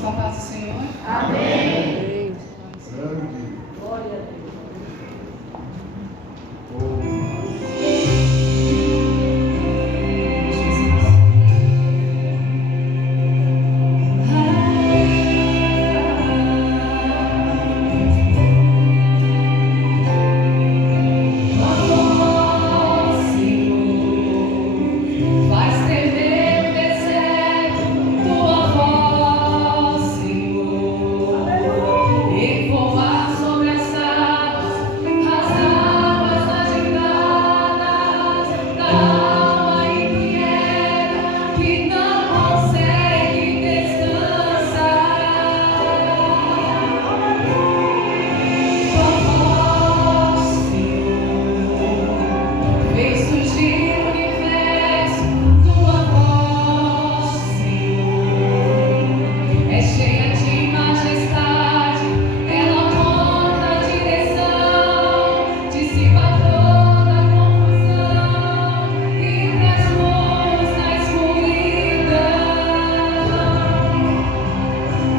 com a paz do Senhor. Amém. Glória a Deus.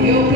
Eu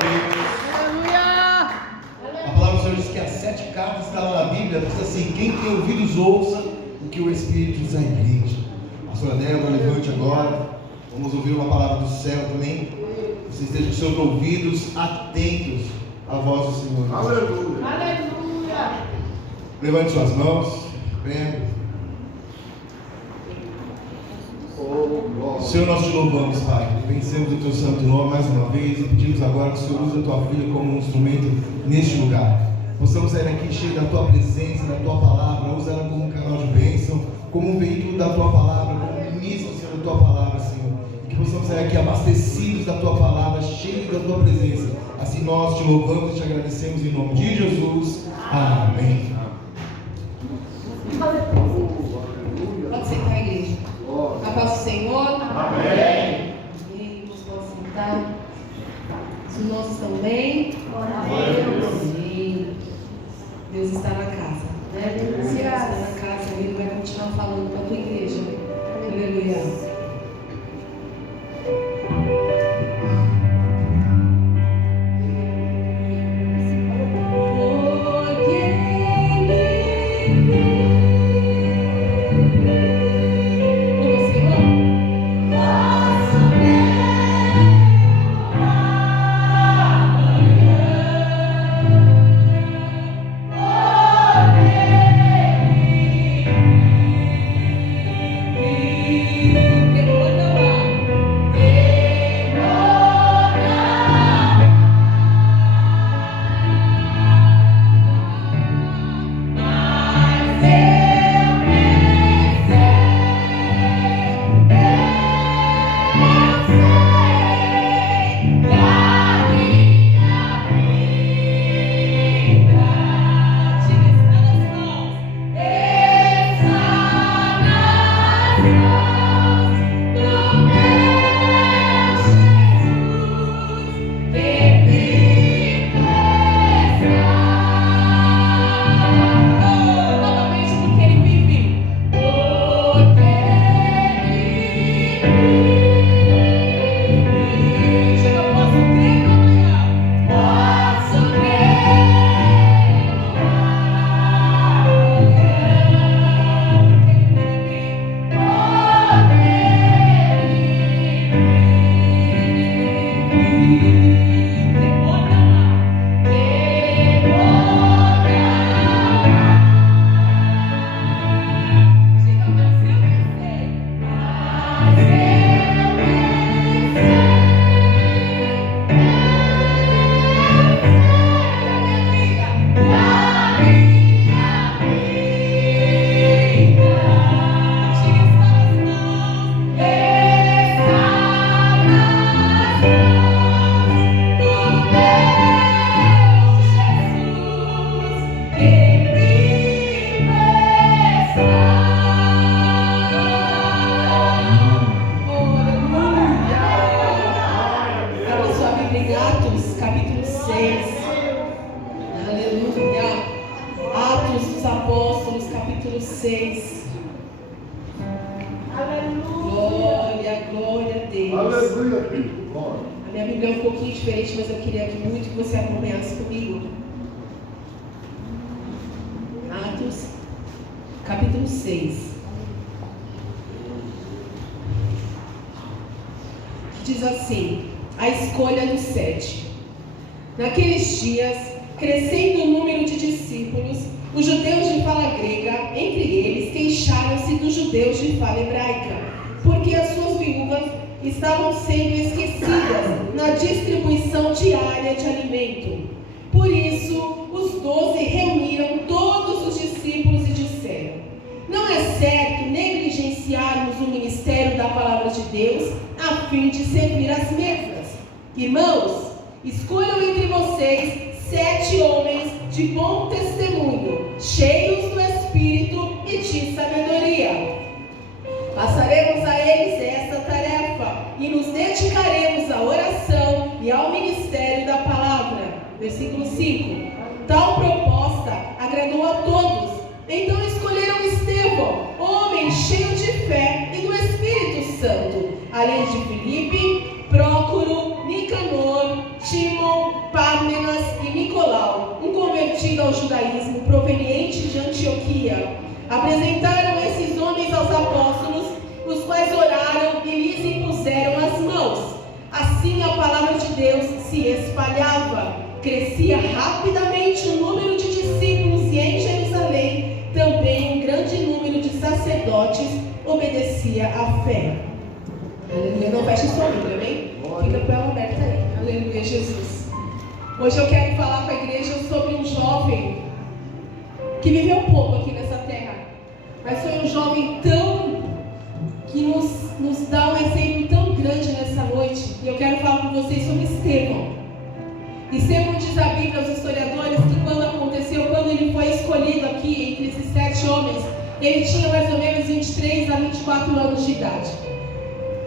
Aleluia! A palavra do Senhor diz que as 7 cartas que estavam na Bíblia, diz assim: quem tem ouvidos ouça o que o Espírito nos repreende. A senhora Débora, levante agora. Vamos ouvir uma palavra do céu também. Você esteja com seus ouvidos atentos à voz do Senhor. Aleluia. Aleluia! Levante suas mãos. Pé. Senhor, nós te louvamos, Pai. Vencemos o teu santo nome mais uma vez e pedimos agora que o Senhor use a tua filha como um instrumento neste lugar. Possamos sair aqui cheio da tua presença, da tua palavra. Usa ela como um canal de bênção, como um veículo da tua palavra, como um ministro, Senhor, da tua palavra, Senhor. Que possamos sair aqui abastecidos da tua palavra, cheios da tua presença. Assim nós te louvamos e te agradecemos em nome de Jesus. Amém. Pode sentar, igreja. A paz do Senhor. Amém. Amém. Vocês podem sentar. Os irmãos estão bem? Amém. Deus está na casa, né? Se Deus está na casa, Ele vai continuar falando para a tua igreja. Aleluia. capítulo 6. Glória, glória a Deus. Aleluia, filho. Glória. A minha Bíblia é um pouquinho diferente, mas eu queria muito que você acompanhasse comigo. Atos, capítulo 6. Que diz assim: a escolha dos 7. Naqueles dias, crescendo o número de discípulos, os judeus de fala grega, entre eles, queixaram-se dos judeus de fala hebraica, porque as suas viúvas estavam sendo esquecidas na distribuição diária de alimento. Por isso, os 12 reuniram todos os discípulos e disseram: não é certo negligenciarmos o ministério da palavra de Deus a fim de servir às mesas. Irmãos, escolham entre vocês 7 homens de bom testemunho, cheios do Espírito e de sabedoria. Passaremos a eles esta tarefa e nos dedicaremos à oração e ao ministério da palavra. Versículo 5. Tal proposta agradou a todos. Então escolheram Estevão, homem cheio de fé e do Espírito Santo, além de Filipe, Prócoro, Nicanor, Timon, Pármenas e Nicolau, um convertido ao judaísmo proveniente de Antioquia, apresentaram esses homens aos apóstolos, os quais oraram e lhes impuseram as mãos. Assim a palavra de Deus se espalhava, crescia rapidamente o número de discípulos e em Jerusalém também um grande número de sacerdotes obedecia à fé. Aleluia. Não feche sua Bíblia, amém? Fica com ela aberta aí. Aleluia, Jesus. Hoje eu quero falar com a igreja sobre um jovem que viveu pouco aqui nessa terra, mas foi um jovem que nos dá um exemplo tão grande nessa noite. E eu quero falar com vocês sobre Estevão. Estevão, diz a Bíblia, os historiadores, que quando ele foi escolhido aqui entre esses 7 homens, ele tinha mais ou menos 23 a 24 anos de idade.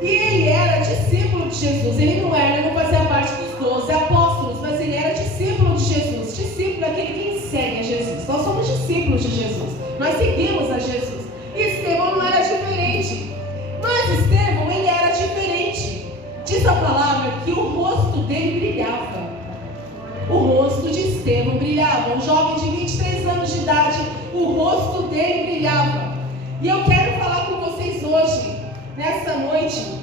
E ele era discípulo de Jesus. Ele não fazia parte dos 12 apóstolos, mas ele era discípulo de Jesus. Discípulo é aquele que segue a Jesus. Nós somos discípulos de Jesus. Nós seguimos a Jesus. E Estevão não era diferente. Mas Estevão, ele era diferente. Diz a palavra que o rosto dele brilhava. O rosto de Estevão brilhava. Um jovem de 23 anos de idade, o rosto dele brilhava. E eu quero falar com vocês hoje, nessa noite,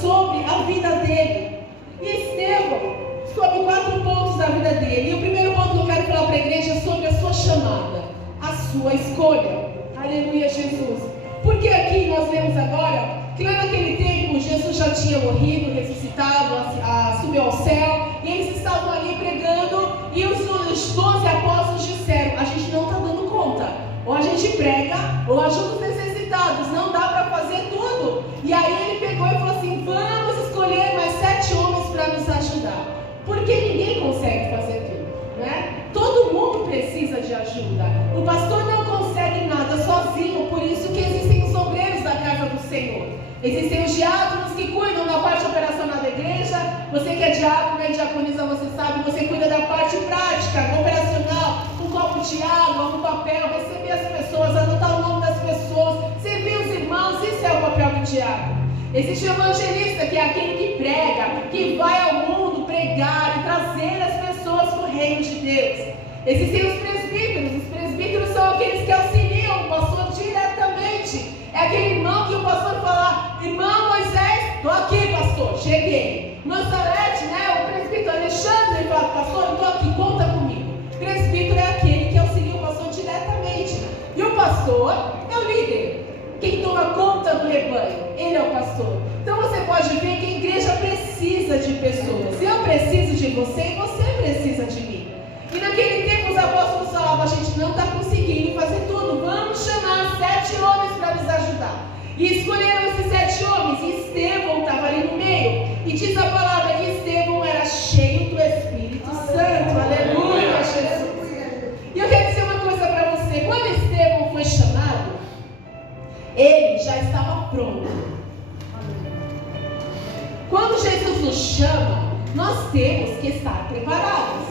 sobre a vida dele. E Estevão, sobre 4 pontos da vida dele. E o primeiro ponto que eu quero falar para a igreja é sobre a sua chamada, a sua escolha. Aleluia, Jesus. Porque aqui nós vemos agora que lá naquele tempo Jesus já tinha morrido, ressuscitado, subiu ao céu, e eles estavam ali pregando, e os 12 apóstolos disseram: a gente não está dando conta, ou a gente prega, ou ajuda os necessitados, não dá para fazer tudo. E aí ele pegou e falou assim: vamos escolher mais 7 homens para nos ajudar, porque ninguém consegue fazer tudo, né? Todo mundo precisa de ajuda. O pastor não consegue nada sozinho, por isso que existem os obreiros da casa do Senhor. Existem os diáconos que cuidam da parte operacional da igreja. Você que é diácono e diaconisa, você sabe, você cuida da parte prática, operacional, um copo de água, um papel, receber as pessoas, anotar o nome das pessoas, servir os irmãos. Isso é o papel do diácono. Existe o evangelista, que é aquele que prega, que vai ao mundo pregar e trazer as pessoas para o reino de Deus. Existem os presbíteros são aqueles que auxiliam o pastor diretamente. É aquele irmão que o pastor fala: irmão Moisés, estou aqui, pastor, cheguei. Nazarete, né, o presbítero Alexandre fala: pastor, eu estou aqui, conta comigo. Presbítero é aquele que auxilia o pastor diretamente. E o pastor é o líder, quem toma conta do rebanho, ele é o pastor. Então você pode ver que a igreja precisa de pessoas. Eu preciso de você e você precisa de mim. E naquele tempo os apóstolos falavam: a gente não está conseguindo fazer tudo, vamos chamar 7 homens para nos ajudar. E escolheram esses 7 homens, e Estevão estava ali no meio. E diz a palavra que Estevão era cheio do Espírito Santo. Aleluia, Jesus. E eu quero dizer uma coisa para você: quando Estevão foi chamado, ele já estava pronto. Quando Jesus nos chama, nós temos que estar preparados.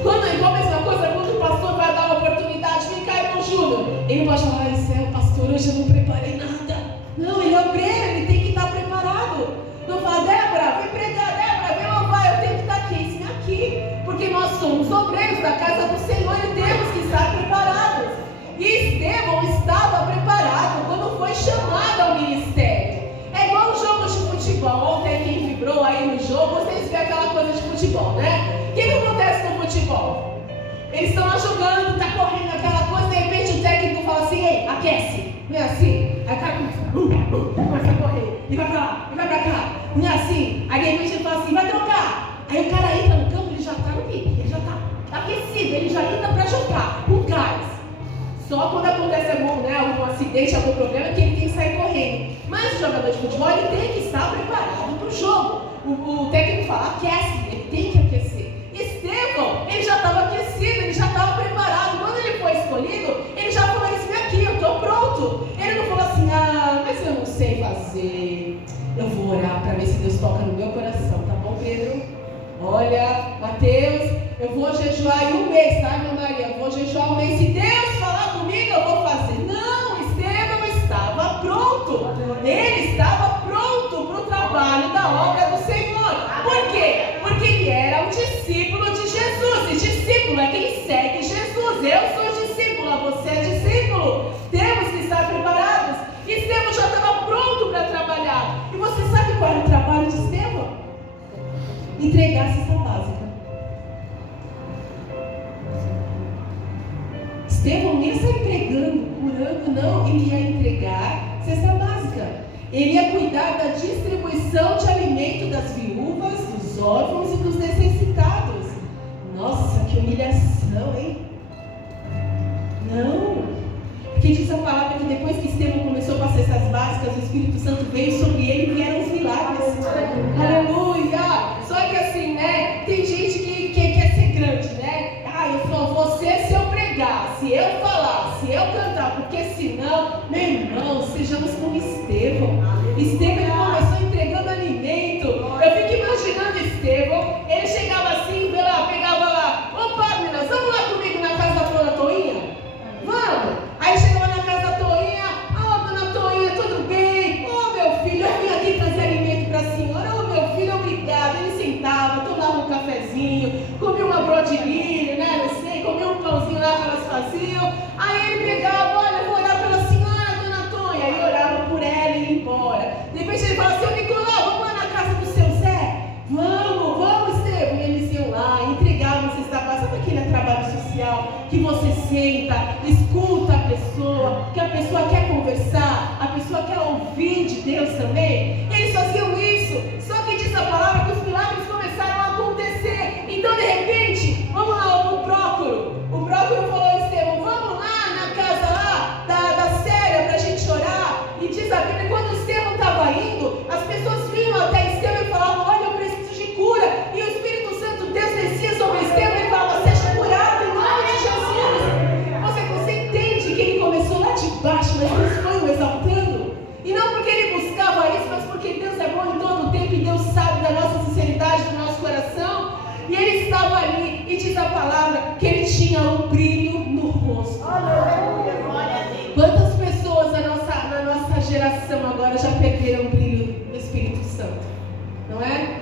Igual a mesma coisa, quando o pastor vai dar uma oportunidade, vem cá, irmão Júnior, ele não pode falar: ai céu, pastor, hoje eu não preparei nada. Não, ele é obreiro, ele tem que estar preparado. Não fala: Débora, vem pregar, Débora, vem louvar, eu tenho que estar aqui. Sim, aqui, porque nós somos obreiros da casa do Senhor e temos que estar preparados. E Estevão estava preparado quando foi chamado ao ministério. É igual um jogo de futebol. Ontem quem vibrou aí no jogo, vocês veem aquela coisa de futebol, né? O que acontece no futebol? Eles estão lá jogando, tá correndo aquela coisa, de repente o técnico fala assim: ei, aquece. Não é assim? Aí o cara começa a correr, e vai pra lá, e vai pra cá. Não é assim? Aí de repente ele fala assim: vai trocar. Aí o cara entra no campo, ele já tá no pique, ele já tá aquecido, ele já entra pra jogar, com gás. Só quando acontece algum acidente, algum problema, que ele tem que sair correndo. Mas o jogador de futebol, ele tem que estar preparado para o jogo. O técnico fala: aquece, ele tem que aquecer. Estevão, ele já estava aquecido, ele já estava preparado. Quando ele foi escolhido, ele já falou assim: aqui, eu estou pronto. Ele não falou assim: ah, mas eu não sei fazer. Eu vou orar para ver se Deus toca no meu coração, tá bom, Pedro? Olha, Mateus, eu vou jejuar em 1 mês, tá, irmã Maria? Eu vou jejuar 1 mês. Se Deus falar comigo, eu vou fazer. Não, Estevão estava pronto. Ele estava pronto para o trabalho da obra do Senhor. Por quê? Porque ele era um discípulo pronto para trabalhar. E você sabe qual era o trabalho de Estevão? Entregar a cesta básica. Estevão nem ia sair pregando, curando, não. Ele ia entregar cesta básica. Ele ia cuidar da distribuição de alimento das viúvas, dos órfãos e dos necessitados. Nossa, que humilhação, hein? Não. Porque diz a palavra que depois que Estevão começou com as cestas básicas, o Espírito Santo veio sobre ele e vieram os milagres. Aleluia! Só que assim, né? Tem gente que quer ser grande, né? Eu só vou ser se eu pregar, se eu falar, se eu cantar, porque senão, meu irmão, sejamos como Estevão. Estevão, ele começou entregando alimento. Eu fico imaginando Estevão, ele chegava assim, pegava lá, opa, meninas, vamos lá comigo na casa da dona Toinha? Vamos! Aí chegava na casa da Toinha, dona Toinha, tudo bem? Meu filho, eu vim aqui trazer alimento para a senhora. Meu filho, obrigado. Ele sentava, tomava um cafezinho, comia uma broa de milho, né? Não sei, comia um pãozinho lá que elas faziam. Aí ele pegava, olha, eu vou orar pela senhora, dona Toinha. Aí orava por ela e ia embora. Depois ele falava assim, Nicolau, vamos lá na casa do seu Zé? Vamos, Estevão. E eles iam lá, entregavam cesta básica. Sabe aquele trabalho social que você senta, escuta a pessoa, que a pessoa quer conversar, a pessoa quer ouvir de Deus também? Eles faziam isso, só que diz a palavra que os milagres começaram a acontecer. Então, de repente, vamos lá, o Prócoro falou a Estevão, vamos lá na casa lá da Célia para a gente orar. E diz a Bíblia, quando Estevão estava indo, as pessoas vinham até Estevão e falavam, olha, eu preciso de cura. E o Espírito Santo, Deus descia sobre Estevão e falava, seja curado em nome de Jesus. Você entende que ele começou lá de baixo, mas Deus foi o exaltando? E não porque ele buscava isso, mas porque Deus é bom em todo o tempo e Deus sabe da nossa sinceridade, do nosso coração. E ele estava ali e diz a palavra que ele tinha um brilho no rosto. Quantas pessoas na nossa geração agora já perderam o brilho do Espírito Santo? Não é?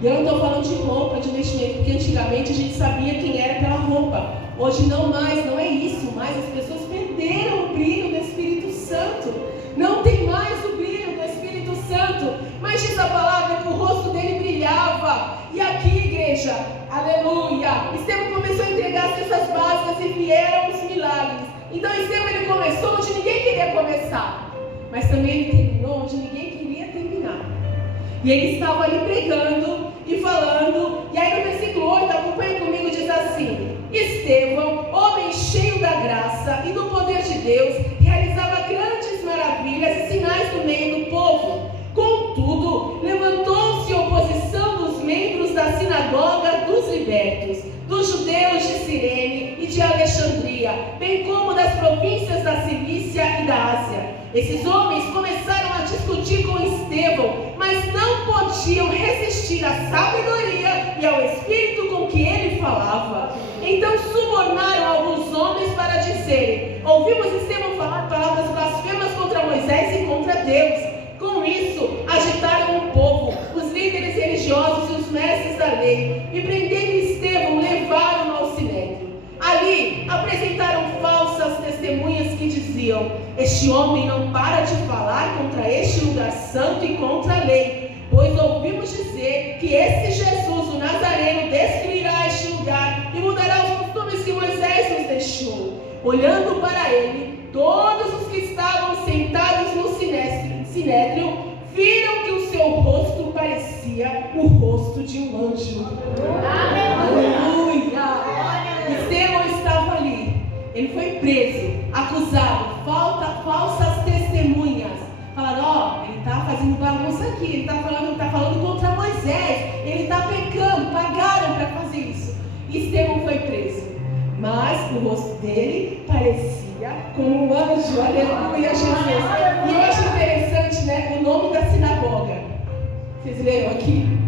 E eu não estou falando de roupa, de vestimento, porque antigamente a gente sabia quem era pela roupa. Hoje não mais, não é isso, mas as pessoas perderam o brilho do Espírito Santo. Não tem mais o brilho do Espírito Santo. Mas diz a palavra que o rosto dele brilhava. E aqui, igreja, aleluia, Estevão começou a entregar as cestas básicas e vieram os milagres. Então Estevão, ele começou onde ninguém queria começar, mas também ele terminou onde ninguém queria terminar. E ele estava ali pregando e falando. E aí no versículo 8, acompanha comigo, diz assim: Estevão, homem cheio da graça e do poder de Deus, realizava grandes maravilhas e sinais no meio do povo. Contudo, levantou-se oposição dos membros da sinagoga dos libertos, dos judeus de Cirene e de Alexandria, bem como das províncias da Cilícia e da Ásia. Esses homens começaram a discutir com Estevão, mas não podiam resistir à sabedoria e ao espírito com que ele falava. Então subornaram alguns homens para dizerem: ouvimos Estevão falar palavras blasfemas contra Moisés e contra Deus. Com isso, agitaram o povo, os líderes religiosos e os mestres da lei, e prendendo Estevão, levaram-no ao sinédrio. Ali, apresentaram falsas testemunhas que diziam: este homem não para de falar contra este lugar santo e contra a lei, pois ouvimos dizer que esse Jesus, o Nazareno, destruirá este lugar e mudará os costumes que Moisés nos deixou. Olhando para ele, todos os que estavam sentados no sinédrio viram que o seu rosto parecia o rosto de um anjo. Aleluia! Estevão estava ali. Ele foi preso, acusado, falsas testemunhas. Falaram: ele está fazendo bagunça aqui, ele está falando contra Moisés, ele está pecando, pagaram para fazer isso. Estevão foi preso, mas o rosto dele parecia como um anjo. Aleluia, Jesus. E eu acho interessante, né, o nome da sinagoga. Vocês leram aqui?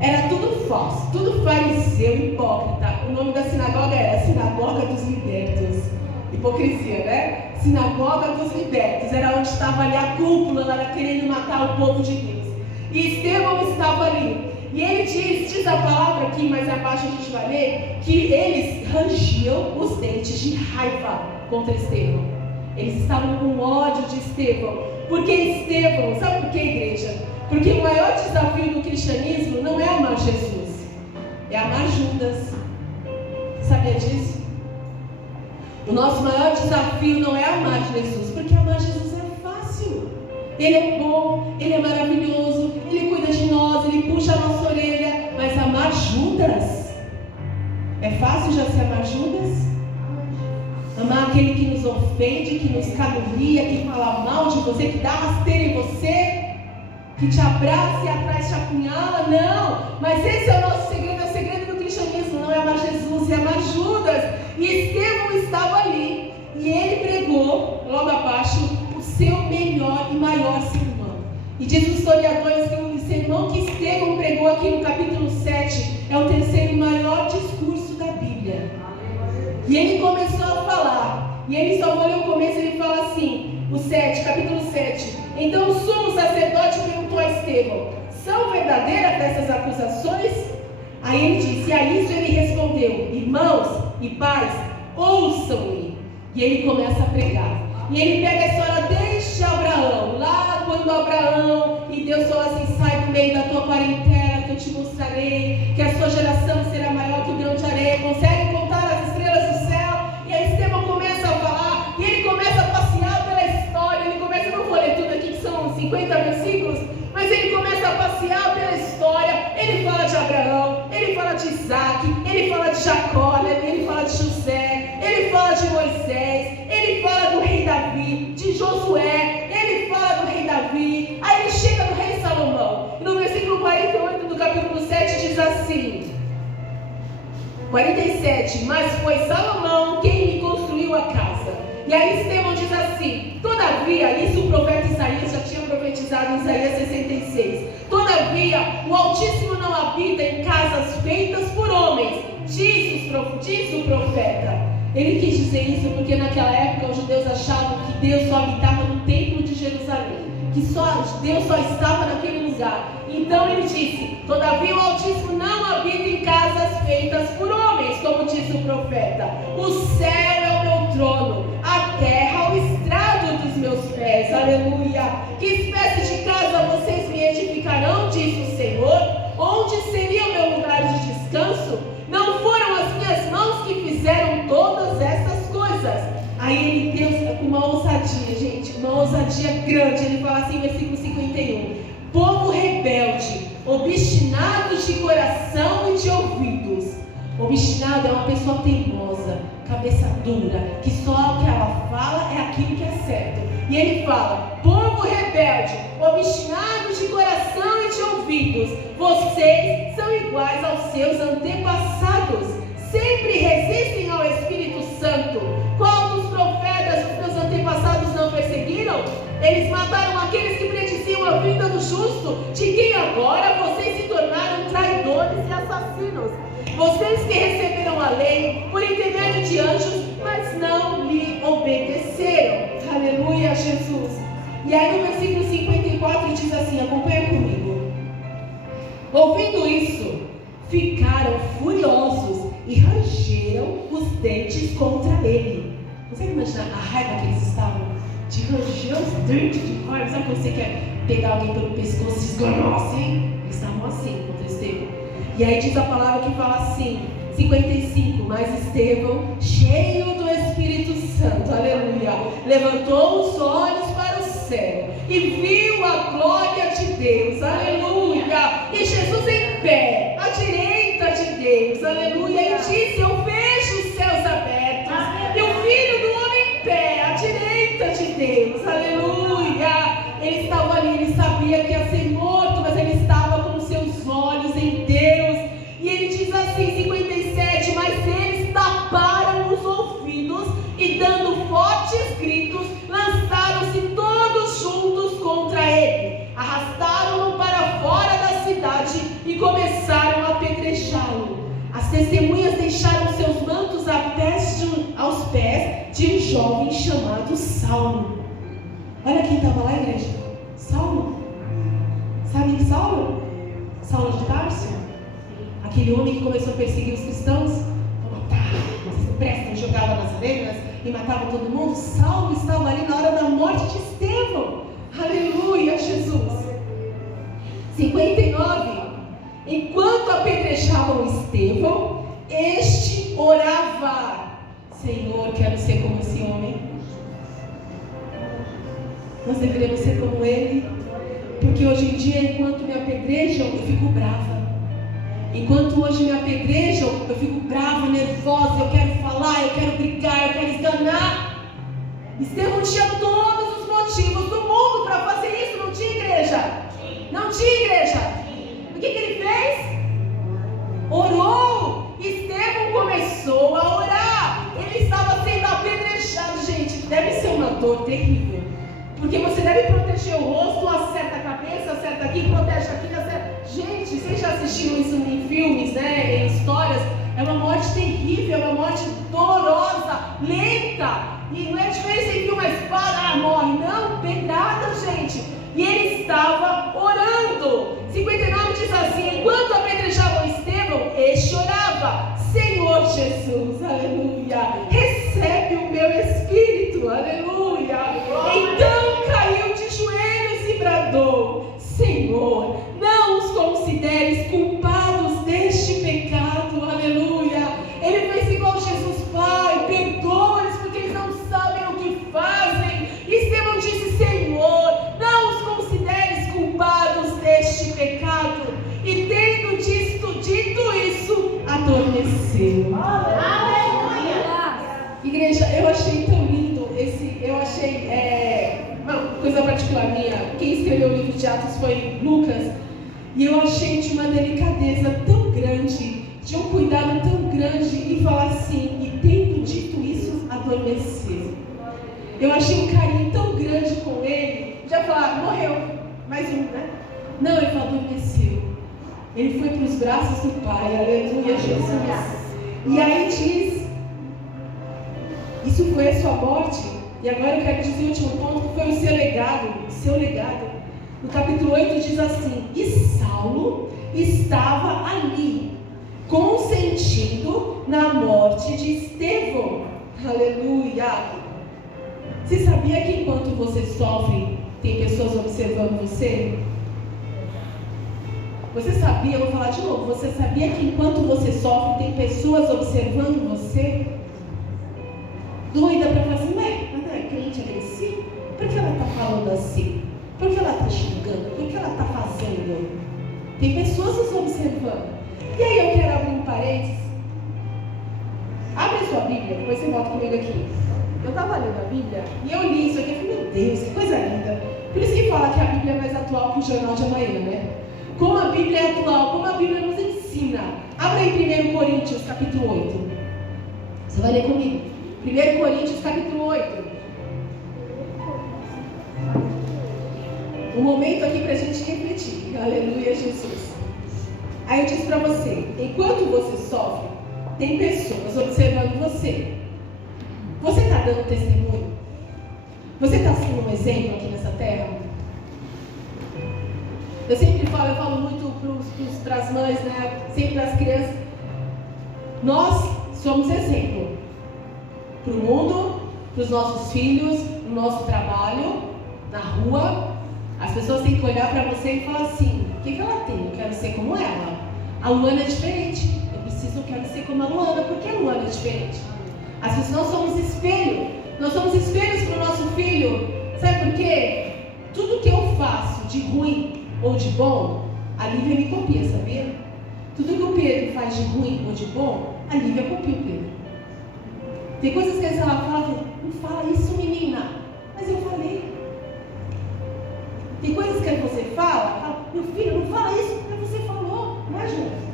Era tudo falso, tudo fariseu, hipócrita. O nome da sinagoga era Sinagoga dos Libertos. Hipocrisia, né? Sinagoga dos Libertos. Era onde estava ali a cúpula, ela era querendo matar o povo de Deus. E Estevão estava ali. E ele diz a palavra aqui, mais abaixo a gente vai ler, que eles rangiam os dentes de raiva contra Estevão. Eles estavam com ódio de Estevão. Porque Estevão, sabe por que, igreja? Porque o maior desafio do cristianismo não é amar Jesus, é amar Judas. Sabia disso? O nosso maior desafio não é amar Jesus, porque amar Jesus é fácil. Ele é bom, Ele é maravilhoso, Ele cuida de nós, Ele puxa a nossa orelha. Mas amar Judas, é fácil já se amar Judas? Amar aquele que nos ofende, que nos calunia, que fala mal de você, que dá rasteira em você, que te abraça e atrás te apunhala? Não, mas esse é o nosso segredo, é o segredo do cristianismo. Não é amar Jesus, é amar Judas. E Estevão estava ali, e ele pregou, logo abaixo, o seu melhor e maior sermão. E diz os historiadores que o sermão que Estevão pregou aqui no capítulo 7 é o terceiro e maior discurso da Bíblia. E ele começou a falar, e ele só vou ler o começo, ele fala assim, o 7, capítulo 7. Então o sumo sacerdote perguntou a Estevão: são verdadeiras essas acusações? Aí ele disse, e a isso ele respondeu: irmãos e pais, ouçam-me. E ele começa a pregar. E ele pega a história desde Abraão, lá quando Abraão, e Deus fala assim: sai do meio da tua parentela, que eu te mostrarei, que a sua geração será maior que o grão de areia. Consegue contar as estrelas do céu? E aí Estevão começa a falar, e ele começa a passear pela história. Ele começa, eu não vou ler tudo aqui, que são 50 versículos, mas ele começa a passear pela história. Ele fala de Abraão, ele fala de Isaac, ele fala de Jacó, ele fala de José, ele fala de Moisés, ele fala do rei Davi, de Josué, ele fala do rei Davi. Aí ele chega no rei Salomão. E no versículo 48 do capítulo 7 diz assim, 47, mas foi Salomão quem lhe construiu a casa. E aí Estevão diz assim, todavia, isso o profeta Isaías já tinha profetizado em Isaías 66. Todavia, o Altíssimo não habita em casas feitas por homens, diz o profeta. Ele quis dizer isso porque naquela época os judeus achavam que Deus só habitava no templo de Jerusalém, que Deus só estava naquele lugar. Então ele disse, todavia o Altíssimo não habita em casas feitas por homens, como disse o profeta. O céu é o meu trono, a terra o estrado dos meus pés. Aleluia! Que espécie de casa vocês me edificarão, diz o Senhor? Onde seria o meu lugar de descanso? Não foram as minhas mãos que fizeram todas essas coisas. Aí ele deu uma ousadia, gente, uma ousadia grande. Ele fala assim, versículo 51. Povo rebelde, obstinados de coração e de ouvidos. Obstinado é uma pessoa teimosa, cabeça dura, que só o que ela fala é aquilo que é certo. E ele fala, povo rebelde, obstinados de coração e de ouvidos, vocês são iguais aos seus antepassados, sempre resistem ao Espírito Santo. Qual dos profetas os meus antepassados não perseguiram? Eles mataram aqueles que prediziam a vinda do justo, de quem agora vocês se tornaram traidores e assassinos. Vocês que receberam a lei por intermédio de anjos, mas não lhe obedeceram. Aleluia, Jesus. E aí no versículo 54 diz assim, acompanha comigo. Ouvindo isso, ficaram furiosos e rangeram os dentes contra ele. Consegue imaginar a raiva que eles estavam? De ranger os dentes de raiva. Sabe quando você quer pegar alguém pelo pescoço e esganar assim? Eles estavam assim contra Estevão. E aí diz a palavra que fala assim, 55, mas Estevão, cheio do Espírito Santo, aleluia, levantou os olhos para o céu e viu a glória de Deus, aleluia, e Jesus em pé, à direita de Deus, aleluia, e disse, eu vejo os céus abertos, e o Filho do Homem em pé, à direita de Deus, aleluia. Ele estava ali, ele sabia que ia ser morto, mas ele estava com seus olhos em Deus. E ele diz assim, 57, mas eles taparam os ouvidos e dando fortes gritos, lançaram-se todos juntos contra ele, arrastaram-no para fora da cidade e começaram a apedrejá-lo. As testemunhas deixaram seus mantos aos pés de um jovem chamado Saulo. Olha quem estava lá, igreja. Saulo. Sabe quem Saulo? Saulo de Tarso. Aquele homem que começou a perseguir os cristãos. Vou matar. prestam, jogava nas arenas e matava todo mundo. Saulo estava ali na hora da morte de Estevão. Aleluia, Jesus. 59. Enquanto apedrejavam Estevão, este orava: Senhor, quero ser como esse homem. Nós deveríamos ser como ele, porque hoje em dia, enquanto me apedrejam, eu fico brava. Enquanto hoje me apedrejam, eu fico brava, nervosa, eu quero falar, eu quero brigar, eu quero esganar. Estevão tinha todos os motivos do mundo para fazer isso, não tinha, igreja? Não tinha, igreja? O que ele fez? Orou. Estevão começou a orar. Ele estava sendo apedrejado. Gente, deve ser uma dor terrível, porque você deve proteger o rosto, acerta a cabeça, acerta aqui, protege aqui, acerta. Gente, vocês já assistiram isso em filmes, né? Em histórias? É uma morte terrível, é uma morte dolorosa, lenta. E não é diferença entre uma espada, morre. Não, pedrada, gente. E ele estava orando. 59 diz assim: enquanto apedrejavam Estevão, este orava: Senhor Jesus, aleluia, recebe o meu espírito, aleluia. Então caiu de joelhos e bradou: Senhor, não os consideres culpados deste pecado, aleluia. Ele fez igual Jesus: Pai, perdoa-lhes, porque eles não sabem o que fazem. Estevão disse: Senhor, não os consideres culpados deste pecado. E tendo dito isso, adormeceu. Aleluia! Igreja, eu achei tão lindo eu achei uma coisa particular minha. Quem escreveu o livro de Atos foi Lucas. E eu achei de uma delicadeza tão grande, de um cuidado tão grande, e falar assim: e tendo dito isso, adormeceu. Eu achei um carinho tão grande com ele. Já falar, morreu, mais um, né? Não, ele falou: adormeceu. Ele foi para os braços do Pai, aleluia, Jesus. E aí diz: isso foi a sua morte. E agora eu quero dizer o último ponto, que foi o seu legado. O seu legado. No capítulo 8 diz assim: e Saulo estava ali, consentindo na morte de Estevão. Aleluia. Você sabia que enquanto você sofre, tem pessoas observando você? Você sabia, eu vou falar de novo, você sabia que enquanto você sofre, tem pessoas observando você? Doida para falar assim: ué, mas não é crente agressivo? Por que ela está falando assim? Por que ela está xingando? Por que ela está fazendo? Tem pessoas nos observando. E aí eu quero abrir um parênteses. Abre a sua Bíblia, depois você volta comigo aqui. Eu estava lendo a Bíblia e eu li isso aqui e falei: meu Deus, que coisa linda. Por isso que fala que a Bíblia é mais atual que o Jornal de Amanhã, né? Como a Bíblia é atual, como a Bíblia nos ensina. Abra em 1 Coríntios, capítulo 8. Você vai ler comigo. 1 Coríntios, capítulo 8. Um momento aqui para a gente refletir. Aleluia, Jesus. Aí eu disse para você: enquanto você sofre, tem pessoas observando você. Você está dando testemunho? Você está sendo um exemplo aqui nessa terra? Eu sempre falo, eu falo muito para as mães, né? Sempre para as crianças. Nós somos exemplo para o mundo, para os nossos filhos, no nosso trabalho, na rua. As pessoas têm que olhar para você e falar assim: o que ela tem? Eu quero ser como ela. A Luana é diferente. Eu quero ser como a Luana. Por que a Luana é diferente? As pessoas, nós somos espelho. Nós somos espelhos para o nosso filho. Sabe por quê? Tudo que eu faço de ruim ou de bom, a Lívia me copia, sabia? Tudo que o Pedro faz de ruim ou de bom, a Lívia copia o Pedro. Tem coisas que ela fala: não fala isso, menina. Mas eu falei. Tem coisas que você fala: meu filho, não fala isso, mas você falou. Não é, Júlia?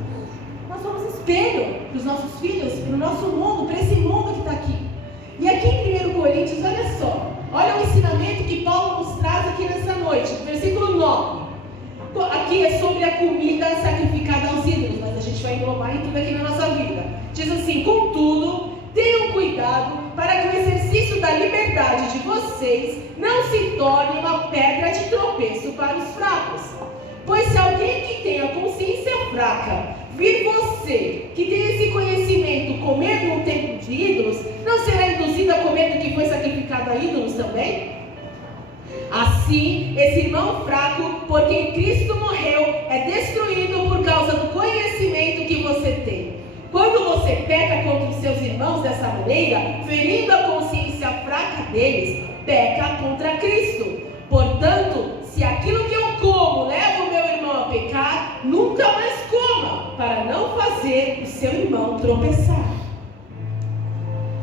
Nós somos espelho para os nossos filhos, para o nosso mundo, para esse mundo que está aqui. E aqui em 1 Coríntios, olha só. Olha o ensinamento que Paulo nos traz aqui nessa noite. Versículo 9. Aqui é sobre a comida sacrificada aos ídolos, mas a gente vai englobar em tudo aqui na nossa vida. Diz assim: contudo, tenham cuidado para que o exercício da liberdade de vocês não se torne uma pedra de tropeço para os fracos. Pois se alguém que tem a consciência fraca vir você, que tem esse conhecimento, comer no tempo de ídolos, não será induzido a comer do que foi sacrificado a ídolos também? Assim, esse irmão fraco, por quem Cristo morreu, é destruído por causa do conhecimento que você tem. Quando você peca contra os seus irmãos dessa maneira, ferindo a consciência fraca deles, peca contra Cristo. Portanto, se aquilo que eu como leva o meu irmão a pecar, nunca mais coma, para não fazer o seu irmão tropeçar.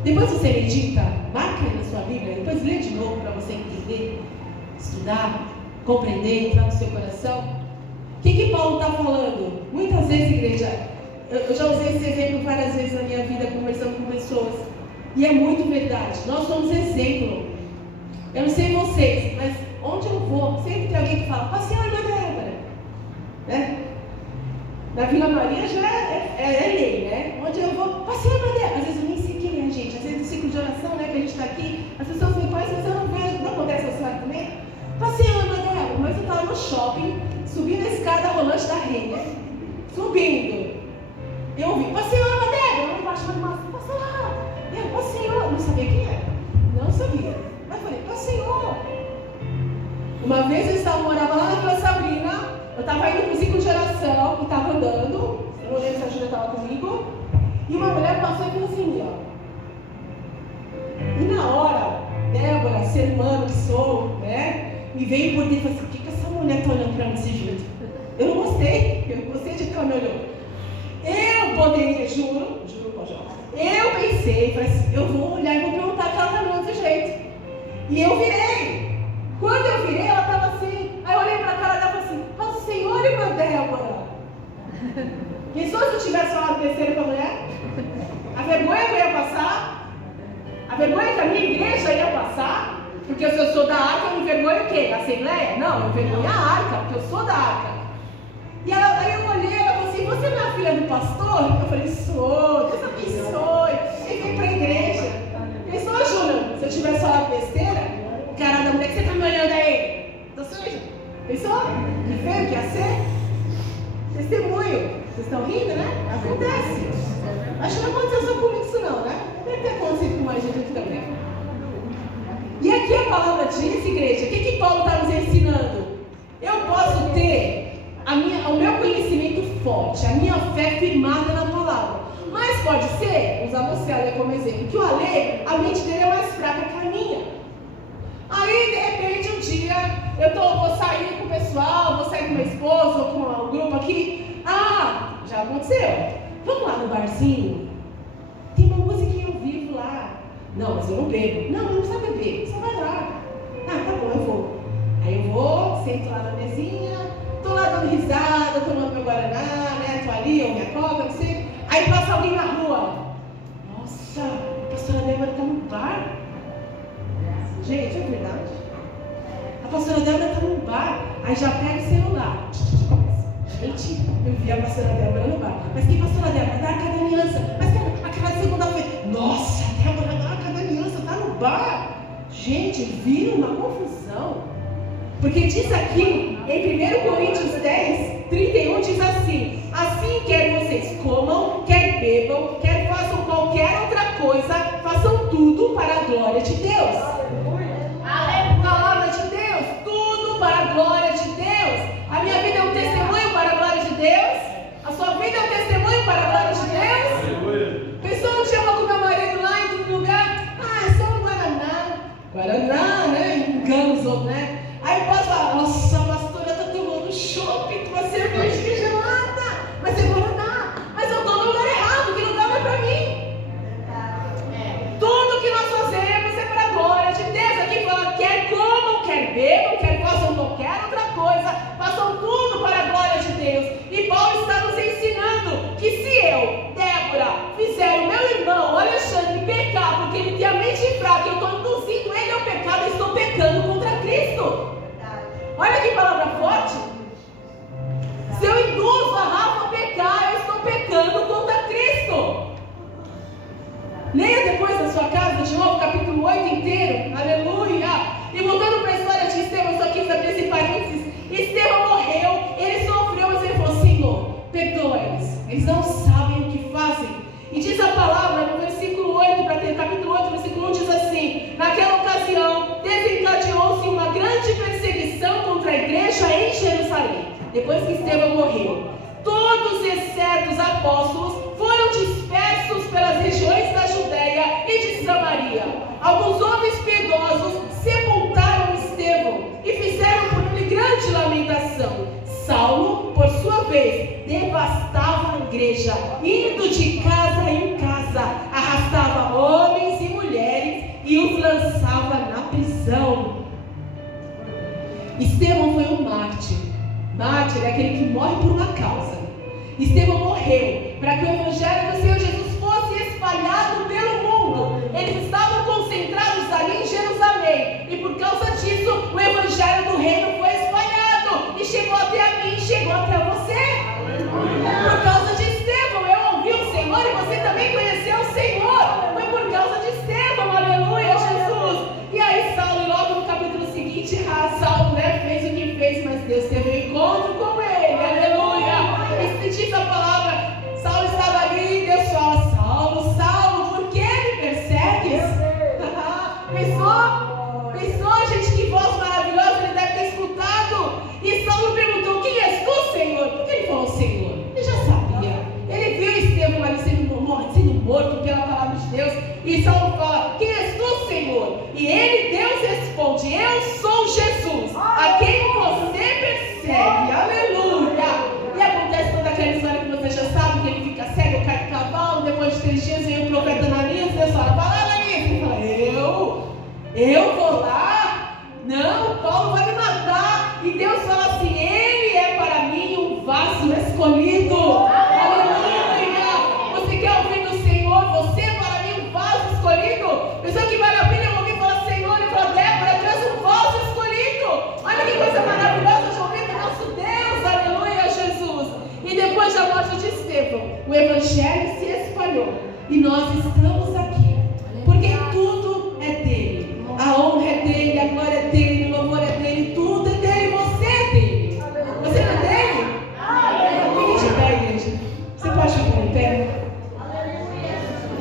Depois você medita, marca aí na sua Bíblia, depois lê de novo para você entender, estudar, compreender, entrar no seu coração. O que Paulo está falando? Muitas vezes, igreja, eu já usei esse exemplo várias vezes na minha vida, conversando com pessoas, e é muito verdade. Nós somos exemplo. Eu não sei vocês, mas onde eu vou, sempre tem alguém que fala, passeia a irmã Débora, né? Na Vila Maria já é lei, né? Onde eu vou, passeia a irmã Débora. Às vezes eu nem sei quem é, gente. Às vezes no ciclo de oração, né, que a gente está aqui, as pessoas me conhecem, mas eu não vejo, não acontece essa história também? Passeia a irmã Débora, mas eu estava no shopping, subindo a escada rolante da Renner, subindo. Eu ouvi, passeia a irmã Débora, lá embaixo da massa, passeia lá. Eu, passeou, não sabia quem era, não sabia. Mas falei, passeou. Uma vez eu morava lá na Vila Sabrina, eu estava indo para o ciclo de oração e estava andando, eu não lembro se a Júlia estava comigo, e uma mulher passou e falou assim, ó. E na hora, Débora, ser humano que sou, né, me veio por dentro e falei assim, por que essa mulher está olhando para mim desse jeito? Eu não gostei de que ela me olhou. Eu poderia, juro, pode olhar. Eu pensei, falei assim, eu vou olhar e vou perguntar que ela está me olhando desse jeito. E eu virei. Quando eu virei, ela estava assim. Aí eu olhei para a cara dela e falei assim, mas o Senhor, irmã Débora. Pensou se eu tivesse falado besteira com a mulher? A vergonha que eu ia passar? A vergonha que a minha igreja ia passar? Porque se eu sou da arca, eu me envergonho o quê? Da Assembleia? Não, eu me envergonho a arca, porque eu sou da arca. E aí eu olhei, ela falou assim, você não é a filha do pastor? Eu falei, sou, Deus abençoe. E vim para a igreja. Pensou, Júlia, se eu tivesse falado besteira, o cara da mulher que você está me olhando aí? Ou seja, pensou? Que feio que ia ser? Testemunho. Vocês estão rindo, né? Acontece. Acho que não aconteceu só comigo isso não, né? Deve ter acontecido com mais gente aqui também. E aqui a palavra diz, igreja, o que Paulo está nos ensinando? Eu posso ter o meu conhecimento forte, a minha fé firmada na palavra. Mas pode ser, usar você, Ale, como exemplo, que o Ale, a mente dele é mais fraca que a minha. Aí, de repente, um dia, vou sair com o pessoal, vou sair com meu esposo, ou com um grupo aqui. Ah, já aconteceu. Vamos lá no barzinho? Tem uma musiquinha ao vivo lá. Não, mas eu não bebo. Não precisa beber, só vai lá. Ah, tá bom, eu vou. Aí eu vou, sento lá na mesinha, tô lá dando risada, tomando meu guaraná, né, tô ali, ou minha coca, não sei. Aí passa alguém na rua. Nossa, a pastora Débora tá no bar. Gente, é verdade. A pastora Débora tá no bar. Aí já pega o celular. Gente, eu vi a pastora Débora no bar. Mas que pastora Débora? Da Arca da Aliança. Mas aquela segunda-feira. Nossa, a Débora da Arca da Aliança tá no bar. Gente, vira uma confusão. Porque diz aqui, em 1 Coríntios 10, 31, diz assim, assim quer vocês comam, quer bebam, quer façam qualquer outra coisa, façam tudo para a glória de Deus. A palavra de Deus, tudo para a glória de Deus. A minha vida é um testemunho para a glória de Deus? A sua vida é um testemunho para a glória de Deus? Pessoa um dia eu vou com meu marido lá em outro lugar, é só um Guaraná, né? Engana os outros, né? Aí eu posso falar, nossa, a pastora está tomando chopp com uma cerveja gelada, mas é Guaraná. Mas eu estou no lugar errado, que lugar não é para mim. Tudo que nós fazemos é para a glória de Deus. Aqui fala, quer comam, quer bebam, quer façam qualquer outra coisa, façam tudo para a glória de Deus. E Paulo está nos ensinando que se eu, Débora, fizer o meu irmão, Alexandre, pecar, porque ele tem a mente fraca, eu estou induzindo ele ao pecado, eu estou pecando contra Cristo. Olha que palavra forte. Se eu induzo a Rafa a pecar, eu estou pecando contra Cristo. Leia depois na sua casa de novo, capítulo 8 inteiro. Aleluia. E voltando para a história de Estevão, só quis abrir esse parênteses. Estevão morreu, ele sofreu, mas ele falou, Senhor, perdoa eles. Eles não sabem o que fazem. E diz a palavra no versículo 8 para depois que Estevão morreu, todos exceto os apóstolos foram dispersos pelas regiões da Judéia e de Samaria. Alguns homens piedosos sepultaram Estevão e fizeram por ele grande lamentação. Saulo, por sua vez, devastava a igreja, indo de casa em casa, arrastava homens e mulheres e os lançava na prisão. Estevão foi um mártir. Mártir é aquele que morre por uma causa. Estevão morreu para que o evangelho do Senhor Jesus fosse espalhado pelo mundo. Eles estavam concentrados ali em Jerusalém, e por causa disso o evangelho do reino foi espalhado e chegou até a mim, chegou até você. Por causa de Estevão eu ouvi o Senhor e você também conheceu o Senhor. Foi por causa de Estevão, aleluia, Jesus. E aí Saulo, logo no capítulo seguinte, Saulo fez o que fez, mas Deus teve um encontro com ele, aleluia. E diz a palavra, Saulo estava ali e Deus fala: Saulo, Saulo, por que me persegues? Pensou, gente, que voz maravilhosa ele deve ter escutado. E Saulo perguntou: quem és tu, Senhor? Por que ele falou Senhor? Ele já sabia. Ele viu Estevão ali sendo morto pela palavra de Deus. E Saulo fala: quem és tu, Senhor? E ele, Deus, responde: eu sou Jesus, a quem você persegue. Aleluia. E acontece toda aquela história que você já sabe, que ele fica cego, cai do cavalo. Depois de 3 dias vem o profeta Ananias. Deus fala: vai lá, Ananias. Ele fala: eu vou lá? Não, Paulo vai me matar. E Deus fala assim: ele é para mim um vaso escolhido. Aleluia. Você quer ouvir do Senhor? Você é para mim um vaso escolhido. Pessoa que vale a pena eu ouvir falar Senhor, e fala: Débora, tu és um vaso escolhido. Olha que coisa maravilhosa de ouvir do nosso Deus. Aleluia, Jesus. E depois da morte de Estevão, o evangelho se espalhou e nós estamos aqui porque tudo é dele. A honra é dele, a glória é dele, o louvor é dele, tudo é dele, você é dele. Você não é dele? Fique de pé, igreja. Você pode ficar em pé?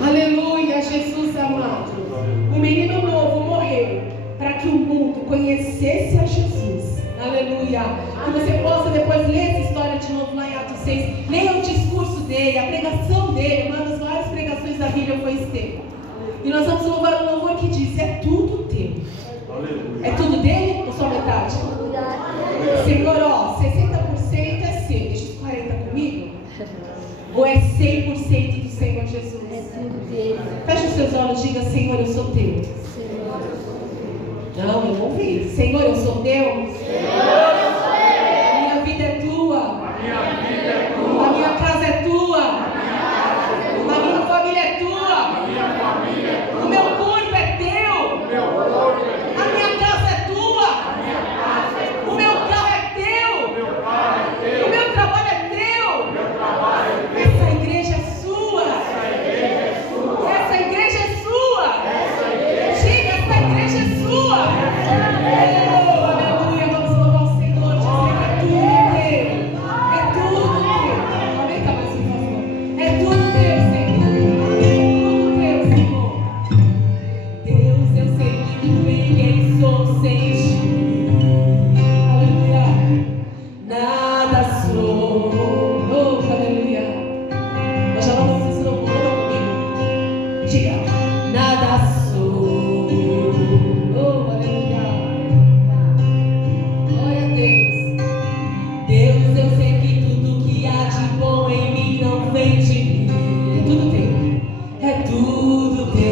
Aleluia, Jesus amado. O menino novo morreu para que o mundo conhecesse a Jesus. Aleluia. Que você possa depois ler essa história de novo lá em Atos 6. Leia o discurso dele, a pregação dele. Uma das maiores pregações da Bíblia foi Estevão. E nós vamos louvar um louvor que diz: é tudo teu. É tudo dele ou só metade? Senhor, 60% é seu. Deixa os 40 comigo. Ou é 100% do Senhor Jesus? É tudo dele. Feche os seus olhos e diga: Senhor, eu sou teu. Não, eu não ouvi. Senhor, eu sou teu. A minha vida é tua. A minha casa é tua. A minha família é tua. O meu corpo é teu. A minha casa é tua. O meu carro é teu. O meu trabalho é teu. Essa igreja é sua. Essa igreja é sua. Diga: essa igreja é sua. Oh, aleluia. Vamos louvar o Senhor, dizendo: é tudo teu. Aumenta mais um favor. É tudo teu, Senhor. É tudo teu, Senhor. Deus, eu sei muito bem quem sou sem ti. Aleluia. Nada sou. Oh, aleluia. Eu já não preciso não comigo. Diga: nada sou. Oh, aleluia. Glória a Deus. Deus, eu sei que tudo que há de bom em mim não vem de mim. É tudo teu. É tudo teu.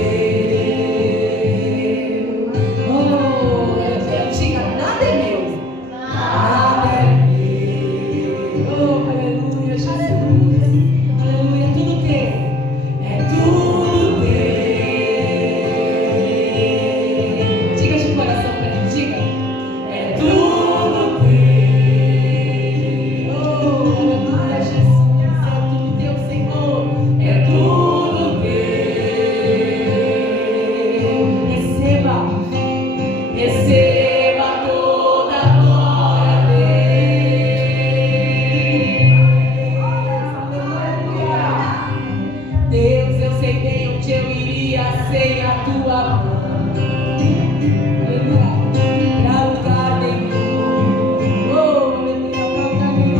Oh, aleluia. Diga: nada é meu. Nada é meu. Oh, aleluia, Jesus. Aleluia, tudo teu. É tudo teu. Diga de coração para ele, diga: é tudo teu. Oh, aleluia, Jesus. É tudo teu, Senhor. É tudo teu. Receba. Receba toda a glória dele. Deus, eu sei bem onde eu iria sem a tua mão. Aleluia. Pra lugar nenhum. Oh, aleluia. Pra lugar nenhum.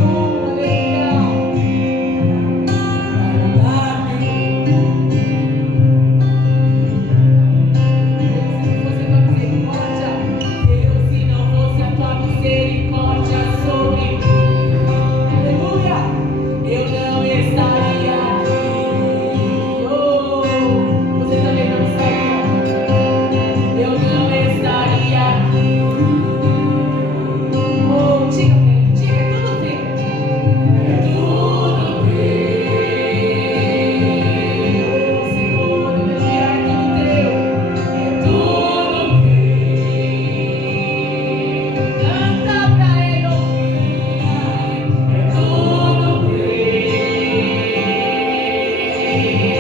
Deus.